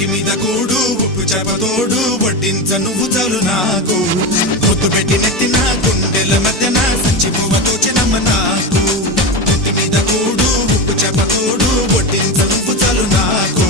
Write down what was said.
ఇంటి మీద కూడు ఉప్పు చేపతోడు వడ్డించ నువ్వు చాలు నాకు ముద్దు పెట్టి నెత్తిన గుండెల మధ్యన సంచి పువ్వతో చినమ్మ నాకు ఇంటి మీద కూడు ఉప్పు చేపతోడు వడ్డించ నువ్వు చాలు నాకు